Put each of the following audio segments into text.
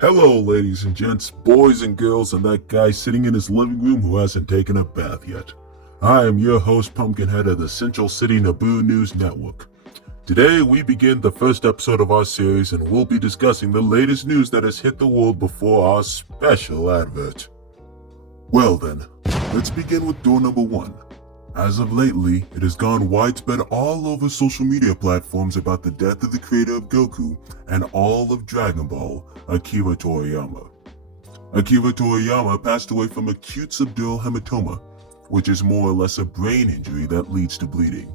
Hello, ladies and gents, boys and girls, and that guy sitting in his living room who hasn't taken a bath yet. I am your host, Pumpkinhead of the Central City Naboo News Network. Today, we begin the first episode of our series, and we'll be discussing the latest news that has hit the world before our special advert. Well then, let's begin with door number 1. As of lately, it has gone widespread all over social media platforms about the death of the creator of Goku and all of Dragon Ball, AkiraToriyama. AkiraToriyama passed away from acute subdural hematoma, which is more or less a brain injury that leads to bleeding.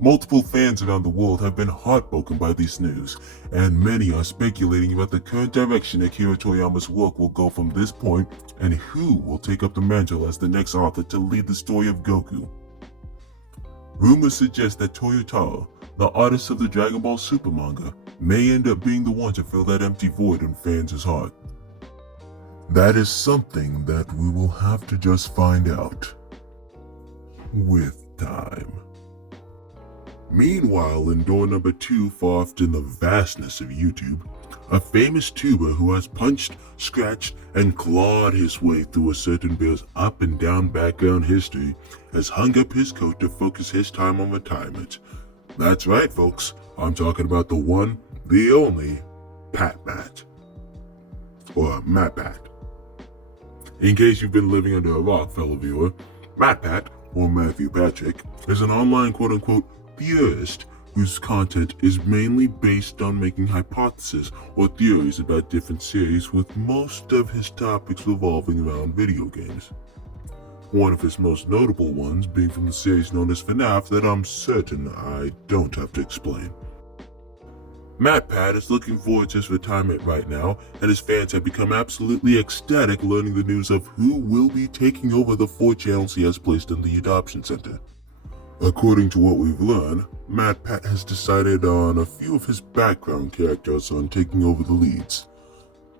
Multiple fans around the world have been heartbroken by this news, and many are speculating about the current direction AkiraToriyama's work will go from this point and who will take up the mantle as the next author to lead the story of Goku. Rumors suggest that Toyotaro, the artist of the Dragon Ball Super manga, may end up being the one to fill that empty void in fans' heart. That is something that we will have to just find out with time. Meanwhile, in door number 2, far off in the vastness of YouTube, a famous tuber who has punched, scratched, and clawed his way through a certain bear's up and down background history has hung up his coat to focus his time on retirement. That's right, folks, I'm talking about the one, the only, Pat. Or MatPat. In case you've been living under a rock, fellow viewer, MatPat, or Matthew Patrick, is an online quote-unquote theorist whose content is mainly based on making hypotheses or theories about different series, with most of his topics revolving around video games. One of his most notable ones being from the series known as FNAF that I'm certain I don't have to explain. MatPat is looking forward to his retirement right now, and his fans have become absolutely ecstatic learning the news of who will be taking over the 4 channels he has placed in the adoption center. According to what we've learned, MatPat has decided on a few of his background characters on taking over the leads.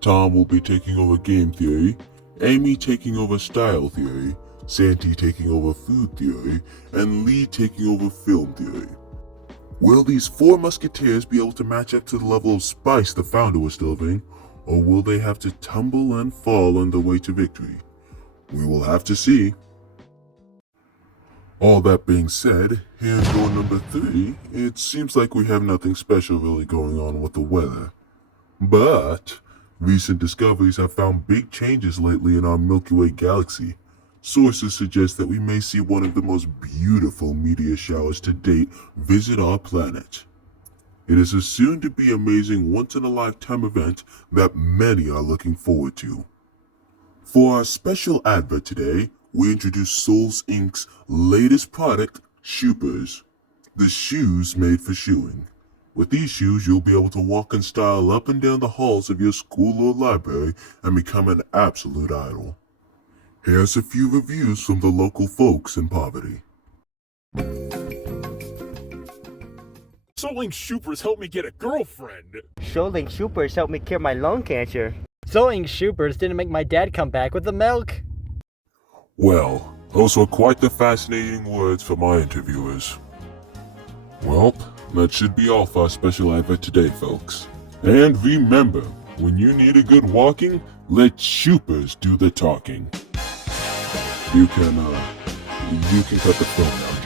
Tom will be taking over game theory, Amy taking over style theory, Santi taking over food theory, and Lee taking over film theory. Will these 4 musketeers be able to match up to the level of spice the founder was delivering, or will they have to tumble and fall on the way to victory? We will have to see. All that being said, here in door number 3, it seems like we have nothing special really going on with the weather. But recent discoveries have found big changes lately in our Milky Way galaxy. Sources suggest that we may see one of the most beautiful meteor showers to date visit our planet. It is a soon-to-be amazing once-in-a-lifetime event that many are looking forward to. For our special advert today, we introduce Souls Inc.'s latest product, Shoopers, the shoes made for shoeing. With these shoes, you'll be able to walk in style up and down the halls of your school or library and become an absolute idol. Here's a few reviews from the local folks in poverty. Soul Inc. Shoopers helped me get a girlfriend. Soul Inc. Shoopers helped me cure my lung cancer. Soul Inc. Shoopers didn't make my dad come back with the milk. Well, those were quite the fascinating words from our interviewers. Well, that should be all for our special advert today, folks. And remember, when you need a good walking, let Shoopers do the talking. You can cut the phone out.